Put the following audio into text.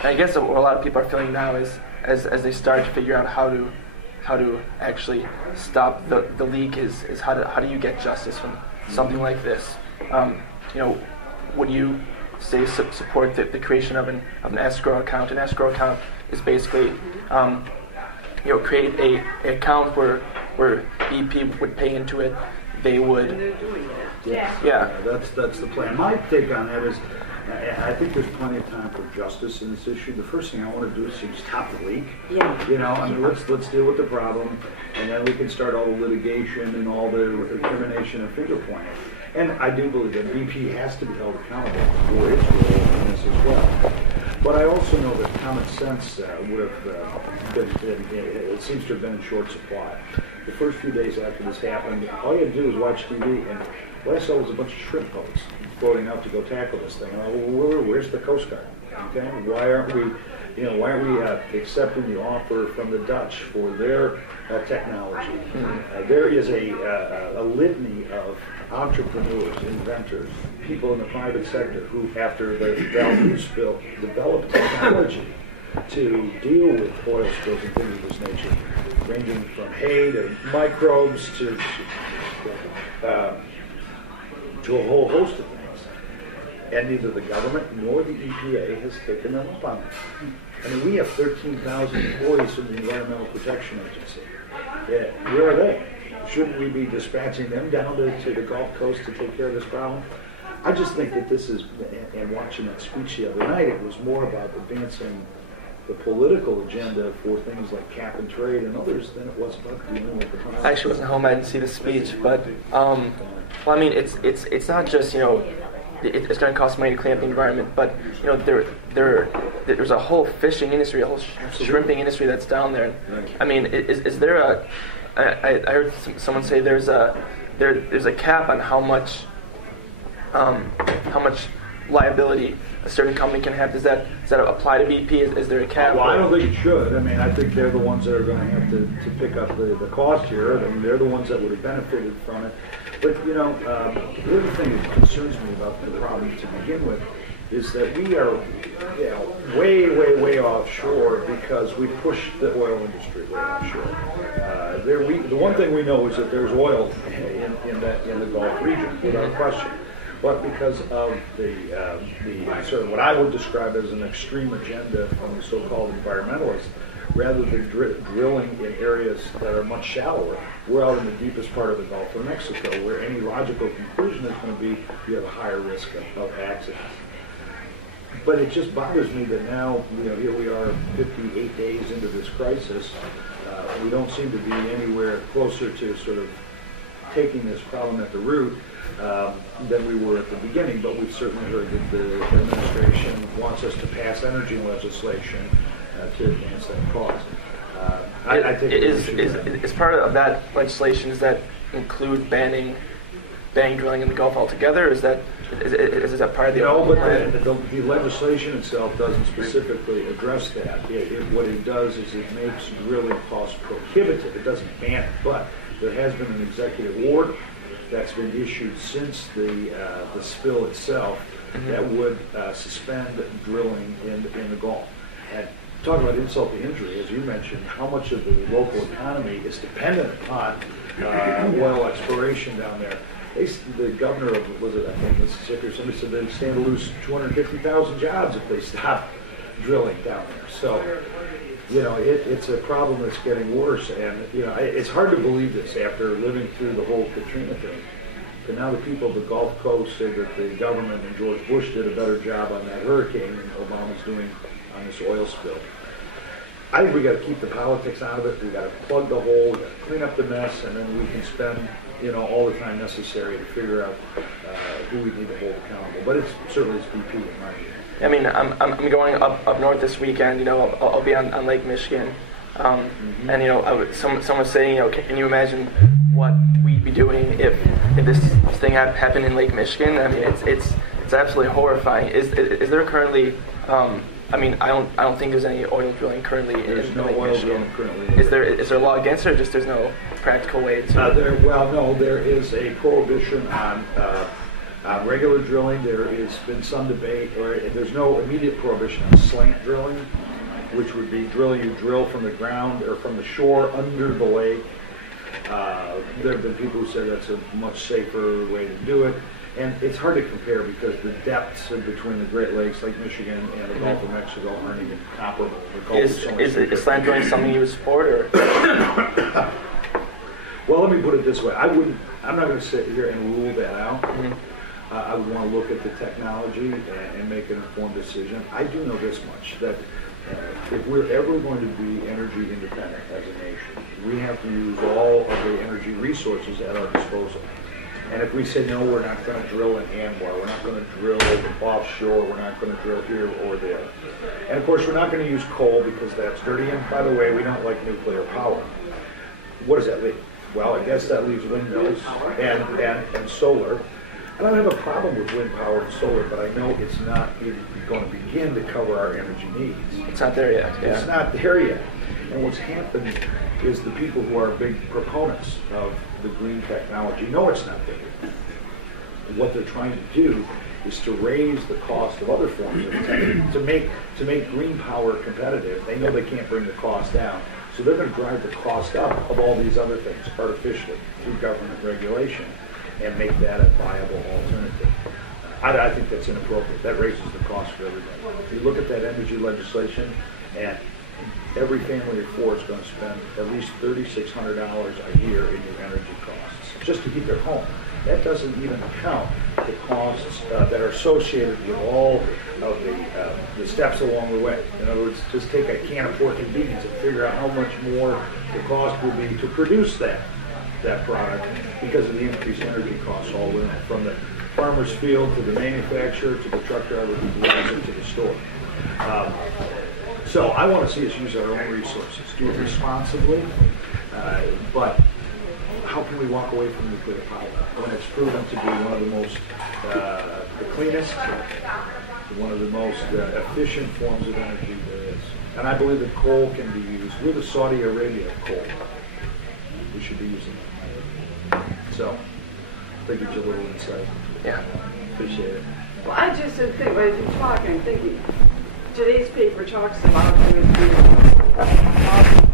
I guess what a lot of people are feeling now is as they start to figure out how to actually stop the leak is how do you get justice from something like this? Would you say support the creation of an escrow account? An escrow account is basically create a account where BP would pay into it. They would. Yeah. That's the plan. My take on that is, I think there's plenty of time for justice in this issue. The first thing I want to do is stop the leak. Yeah. Let's deal with the problem, and then we can start all the litigation and all the recrimination and finger pointing. And I do believe that BP has to be held accountable for its role in this as well. But I also know that common sense would have it seems to have been in short supply. The first few days after this happened, all you had to do was watch TV, and what I saw was a bunch of shrimp boats floating out to go tackle this thing. Where's the Coast Guard? Okay, why aren't we accepting the offer from the Dutch for their technology? There is a litany of entrepreneurs, inventors, people in the private sector who, after the Welday spill, developed technology to deal with oil spills and things of this nature, ranging from hay to microbes to a whole host of things. And neither the government nor the EPA has taken them up on it. I mean, we have 13,000 employees in the Environmental Protection Agency. Yeah, where are they? Shouldn't we be dispatching them down to the Gulf Coast to take care of this problem? I just think that this is, and watching that speech the other night, it was more about advancing the political agenda for things like cap and trade and others than it was about dealing with the problem. I actually wasn't home. I didn't see the speech, but it's not just it's going to cost money to clean up the environment, but there's a whole fishing industry, a whole shrimping industry that's down there. Right. I mean, is there a? I heard someone say there's a cap on how much liability a certain company can have. Does that apply to BP? Is there a cap? Well, I don't think it should. I mean, I think they're the ones that are going to have to pick up the cost here. I mean, they're the ones that would have benefited from it. But, the other thing that concerns me about the problem to begin with is that we are way offshore because we pushed the oil industry way offshore. The one thing we know is that there's oil in the Gulf region, without question. But because of the sort of what I would describe as an extreme agenda from the so-called environmentalists, rather than drilling in areas that are much shallower, we're out in the deepest part of the Gulf of Mexico, where any logical conclusion is going to be you have a higher risk of accidents. But it just bothers me that now, here we are 58 days into this crisis, we don't seem to be anywhere closer to sort of taking this problem at the root than we were at the beginning, but we've certainly heard that the administration wants us to pass energy legislation to advance that cause. I think is part of that legislation, does that include banning drilling in the Gulf altogether, or is that part of the plan? But the legislation itself doesn't specifically address that. What it does is it makes drilling cost prohibitive. It doesn't ban it, but there has been an executive order that's been issued since the spill itself that would suspend drilling in the Gulf. And talk about insult to injury, as you mentioned, how much of the local economy is dependent upon oil exploration down there. The governor of, Mississippi or somebody said they'd stand to lose 250,000 jobs if they stopped drilling down there. So, it's a problem that's getting worse, and it's hard to believe this after living through the whole Katrina thing. And now the people of the Gulf Coast say that the government and George Bush did a better job on that hurricane than Obama's doing on this oil spill. I think we got to keep the politics out of it. We got to plug the hole. We got to clean up the mess, and then we can spend all the time necessary to figure out who we need to hold accountable. But it's certainly BP in my view. I mean, I'm going up north this weekend. I'll be on Lake Michigan, and someone was saying, can you imagine what we'd be doing if this thing happened in Lake Michigan? I mean, it's absolutely horrifying. Is there currently? I don't think there's any oil drilling currently in Lake Michigan. There's no oil drilling currently. Is there a law against it, or just there's no practical way to? There is a prohibition on Regular drilling, there has been some debate, or there's no immediate prohibition on slant drilling, which would be drilling you drill from the ground or from the shore under the lake. There have been people who say that's a much safer way to do it. And it's hard to compare because the depths in between the Great Lakes, Lake Michigan, and the Gulf of Mexico aren't even comparable. Is slant drilling something you would support, or? Well, let me put it this way. I'm not going to sit here and rule that out. I would want to look at the technology and make an informed decision. I do know this much, that if we're ever going to be energy independent as a nation, we have to use all of the energy resources at our disposal. And if we say, no, we're not going to drill in Anwar, we're not going to drill offshore, we're not going to drill here or there. And of course, we're not going to use coal because that's dirty. And by the way, we don't like nuclear power. What does that leave? Well, I guess that leaves windmills and solar. I don't have a problem with wind power and solar, but I know it's not even going to begin to cover our energy needs. It's not there yet. Yeah. It's not there yet. And what's happened is the people who are big proponents of the green technology know it's not there yet. And what they're trying to do is to raise the cost of other forms of energy, to make green power competitive. They know they can't bring the cost down. So they're going to drive the cost up of all these other things artificially through government regulation and make that a viable alternative. I think that's inappropriate. That raises the cost for everybody. If you look at that energy legislation, and every family of four is going to spend at least $3,600 a year in your energy costs just to keep their home. That doesn't even count the costs that are associated with all of the steps along the way. In other words, just take a can of pork and beans and figure out how much more the cost will be to produce that product because of the increased energy costs all in, from the farmer's field to the manufacturer to the truck driver who delivers it to the store. So I want to see us use our own resources, do it responsibly, but how can we walk away from nuclear power when it's proven to be one of the most, the cleanest, one of the most efficient forms of energy there is? And I believe that coal can be used. We're the Saudi Arabia of coal. We should be using it. So, I think it's a little insight. Yeah. Appreciate it. Well, I just think, as you're talking, I'm thinking, today's paper talks about there would be